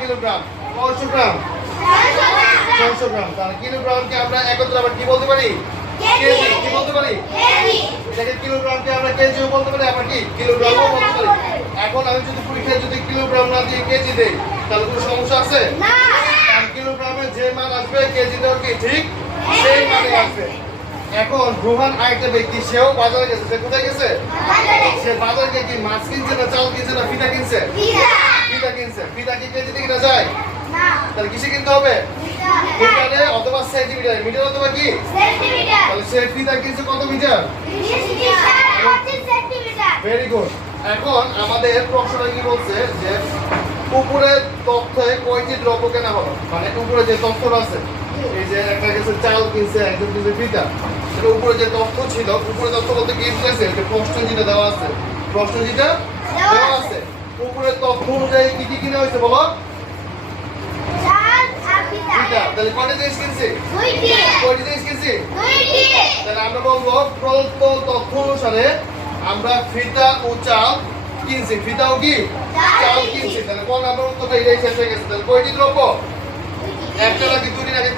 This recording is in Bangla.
কিলোগ্রাম। কয়শো গ্রাম? 600 গ্রাম। তাহলে কিলোগ্রামকে আমরা একত্রে আবার কি বলতে পারি? কেজি। কি বলতে পারি? এটাকে কিলোগ্রামকে আমরা কেজিও বলতে পারি, আবার কি কিলোগ্রামও বলতে পারি। এখন আমি যদি পরীক্ষায় যদি কিলোগ্রাম না দিয়ে কেজি দেই তাহলে কোনো সমস্যা আছে? কারণ কিলোগ্রামে যে মান আসবে কেজিতেও কি ঠিক সেই মানে আসবে। এখন রোহান আরেকটা ব্যক্তি, সেও বাজারে গেছে। সে কোথায় গেছে? সে বাজারে গিয়ে কি মাছ কিনছে না চাল কিনছে না ফিতা কিনছে? ফিতা কিনছে। ফিতা কি কেজিতে কিনা যায়? তাহলে কিসে কিনতে হবে? মিটারে অথবা সেন্টিমিটারে। মিটার অথবা কি সেন্টিমিটার। তাহলে সে ফিতা কিনছে কত মিটার? Very good. এখন আমাদের প্রশ্নটা কি বলছে যে উপরের তথ্যে কয়টি দ্রব্য কেনা হলো, মানে উপরে যে তথ্যটা আছে, এই যে একটা গেছে চাল কিনছে, একজন কিনছে ফিতা, সেটা উপরে যে তথ্য ছিল, উপরে তথ্য বলতে কি বুঝাইছে? যে প্রশ্ন যেটা দেওয়া আছে, প্রশ্ন যেটা দেওয়া আছে উপরের তথ্য অনুযায়ী কি কি কিনা হয়েছে বলো? ফিতা। তাহলে কয়টা জিনিস কিনছে? কয়টি জিনিস কিনছে? তাহলে আমরা বলবো প্রদত্ত তথ্য অনুসারে আমরা ফিতা ও চাল কিনছি। ফিতাও কি চাল কিনছি। তাহলে কোন নাম্বার উত্তরটা এটাই শেষ হয়ে গেছে। তাহলে কয়টি দ্রব্য? একটা নাকি দুটি নাকি